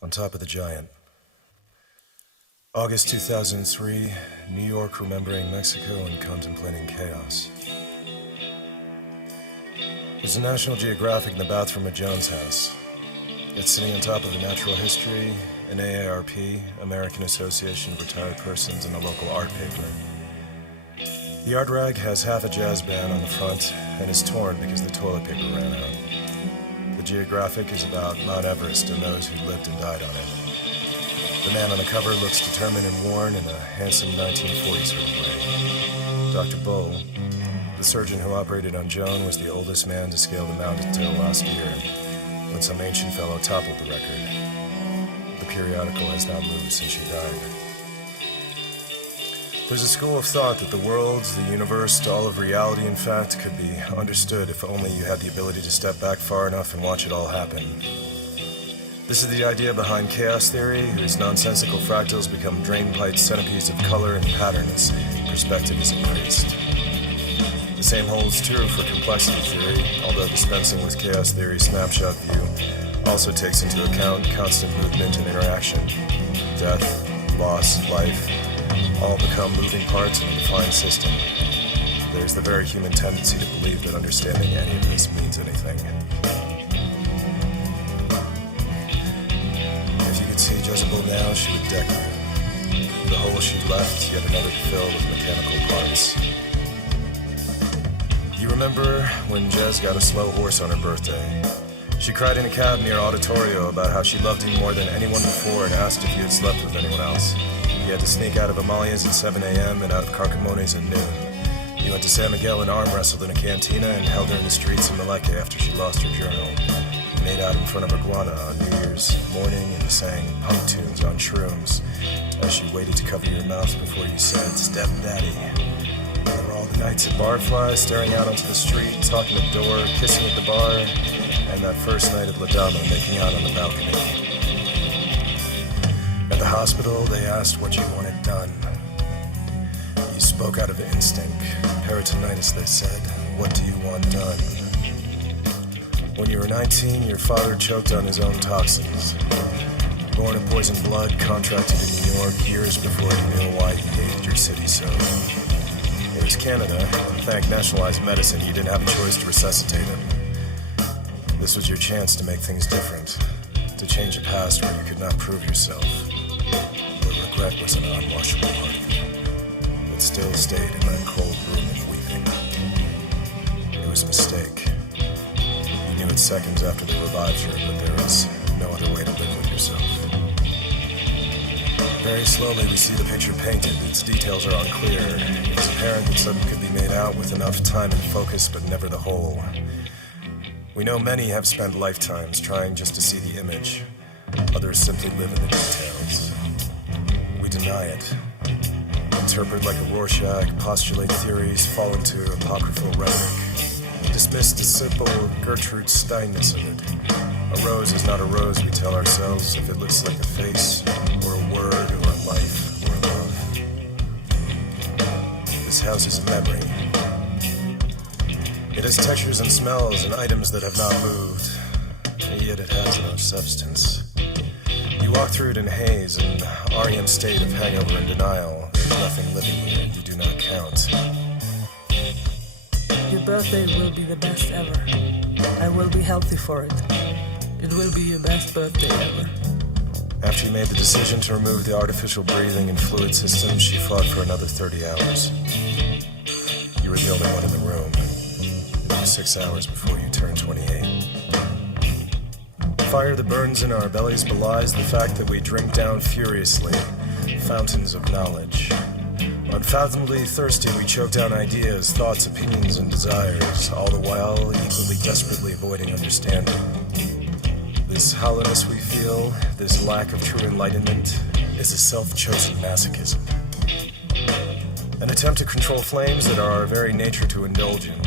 On top of the giant. August 2003, New York remembering Mexico and contemplating chaos. There's a National Geographic in the bathroom at Joan's house. It's sitting on top of a natural history, an AARP, American Association of Retired Persons, and a local art paper. The art rag has half a jazz band on the front and is torn because the toilet paper ran out. The Geographic is about Mount Everest and those who lived and died on it. The man on the cover looks determined and worn in a handsome 1940s sort of way. Dr. Bull, the surgeon who operated on Joan, was the oldest man to scale the mountain until last year, when some ancient fellow toppled the record. The periodical has not moved since she died. There's a school of thought that the world, the universe, all of reality, in fact, could be understood if only you had the ability to step back far enough and watch it all happen. This is the idea behind chaos theory, whose nonsensical fractals become drainpipe centipedes of color and pattern as perspective is increased. The same holds true for complexity theory, although dispensing with chaos theory's snapshot view also takes into account constant movement and interaction. Death, loss, life, all become moving parts in a defined system. There's the very human tendency to believe that understanding any of this means anything. If you could see Jezebel now, she would deck you. The hole she left, yet another to fill with mechanical parts. You remember when Jez got a slow horse on her birthday? She cried in a cab near Auditorio about how she loved him more than anyone before and asked if he had slept with anyone else. He had to sneak out of Amalia's at 7 a.m. and out of Carcamone's at noon. He went to San Miguel and arm wrestled in a cantina and held her in the streets in Maleke after she lost her journal. He made out in front of Iguana on New Year's morning and sang punk tunes on shrooms as she waited to cover your mouth before you said, "Step Daddy." There were all the nights at Barfly, staring out onto the street, talking at the door, kissing at the bar, and that first night at La Dama, making out on the balcony. At the hospital, they asked what you wanted done. You spoke out of instinct. Peritonitis, they said. What do you want done? When you were 19, your father choked on his own toxins. Born of poisoned blood, contracted in New York years before you knew why he hated your city so. It was Canada, and thank nationalized medicine, you didn't have a choice to resuscitate him. This was your chance to make things different, to change a past where you could not prove yourself. The regret was an unwashable part of you, but still stayed in that cold room of weeping. It was a mistake. You knew it seconds after they revived her, but there is no other way to live with yourself. Very slowly we see the picture painted. Its details are unclear. It is apparent that something could be made out with enough time and focus, but never the whole. We know many have spent lifetimes trying just to see the image. Others simply live in the details. We deny it. Interpret like a Rorschach, postulate theories, fall into apocryphal rhetoric. Dismiss the simple Gertrude Steinness of it. A rose is not a rose, we tell ourselves, if it looks like a face, or a word, or a life, or a love. This house is a memory. It has textures and smells and items that have not moved, and yet it has no substance. You walk through it in haze, an REM state of hangover and denial. There is nothing living here, and you do not count. Your birthday will be the best ever. I will be healthy for it. It will be your best birthday ever. After you made the decision to remove the artificial breathing and fluid system, she fought for another 30 hours. You were the only one in the room. It was 6 hours before you turned 28. Fire that burns in our bellies belies the fact that we drink down furiously, fountains of knowledge. Unfathomably thirsty, we choke down ideas, thoughts, opinions, and desires, all the while equally desperately avoiding understanding. This hollowness we feel, this lack of true enlightenment, is a self-chosen masochism. An attempt to control flames that are our very nature to indulge in,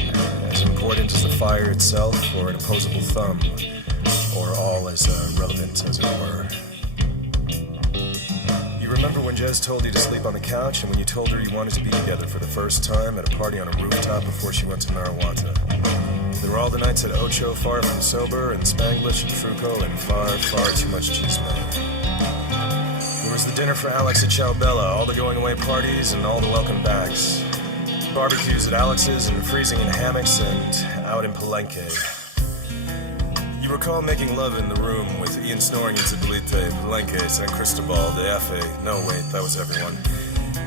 as important as the fire itself or an opposable thumb, or all as irrelevant as it were. Remember when Jez told you to sleep on the couch and when you told her you wanted to be together for the first time at a party on a rooftop before she went to Narawata? There were all the nights at Ocho, far from sober, and Spanglish and Truco, and far, far too much chisme. There was the dinner for Alex at Ciaobella, all the going-away parties, and all the welcome backs. Barbecues at Alex's, and freezing in hammocks, and out in Palenque. You recall making love in the room with Ian snoring in Zipolite, Palenque, San Cristobal, De Efe. No, wait, that was everyone.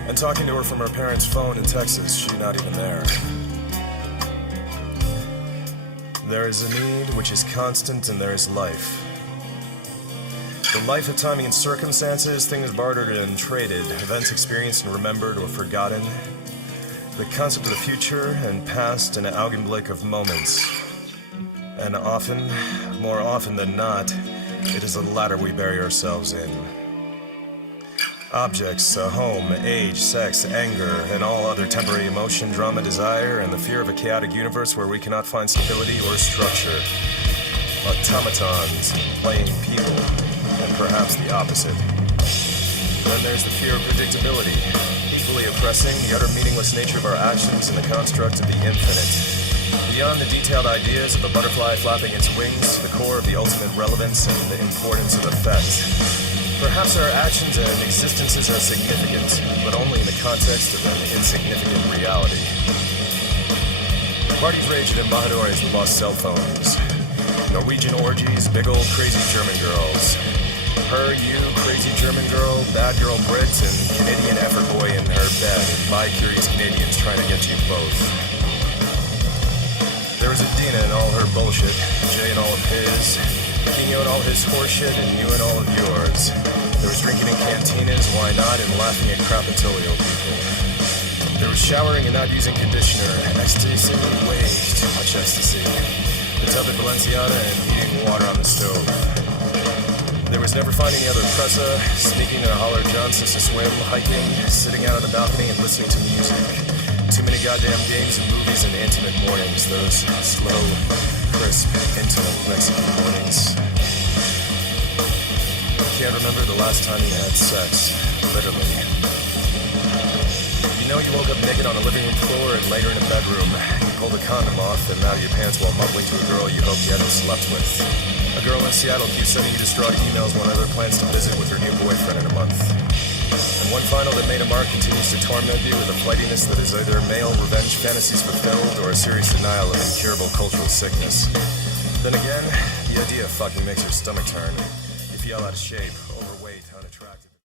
And talking to her from her parents' phone in Texas, she not even there. There is a need which is constant, and there is life. The life of timing and circumstances, things bartered and traded, events experienced and remembered or forgotten. The concept of the future and past, an Augenblick of moments. And often, more often than not, it is the latter we bury ourselves in. Objects, a home, age, sex, anger, and all other temporary emotion, drama, desire, and the fear of a chaotic universe where we cannot find stability or structure. Automatons playing people, and perhaps the opposite. Then there's the fear of predictability, equally oppressing, the utter meaningless nature of our actions and the construct of the infinite. Beyond the detailed ideas of a butterfly flapping its wings to the core of the ultimate relevance and the importance of effect. Perhaps our actions and existences are significant, but only in the context of an insignificant reality. Parties rage at embajadores with lost cell phones. Norwegian orgies, big old crazy German girls. Her, you, crazy German girl, bad girl Brit, and Canadian effort boy in her bed, and bi-curious Canadians trying to get you both. There was Adina and all her bullshit, Jay and all of his, Pino and all his horseshit, and you and all of yours. There was drinking in cantinas, why not, and laughing at crapatolio people. There was showering and not using conditioner, ecstasy, way too much ecstasy. The tub at Valenciana and heating water on the stove. There was never finding the other pressa, sneaking in a holler Johnson's to swim, hiking, sitting out on the balcony and listening to music. Too many goddamn games and movies and intimate mornings, those slow, crisp, intimate Mexican mornings. I can't remember the last time you had sex, literally. You know you woke up naked on a living room floor and later in a bedroom. You pulled a condom off and out of your pants while mumbling to a girl you hoped you hadn't slept with. A girl in Seattle keeps sending you distraught emails when other plans to visit with her new boyfriend in a month. And one final that made a mark continues to torment you with a flightiness that is either male revenge fantasies fulfilled or a serious denial of incurable cultural sickness. Then again, the idea of fucking makes your stomach turn. You feel out of shape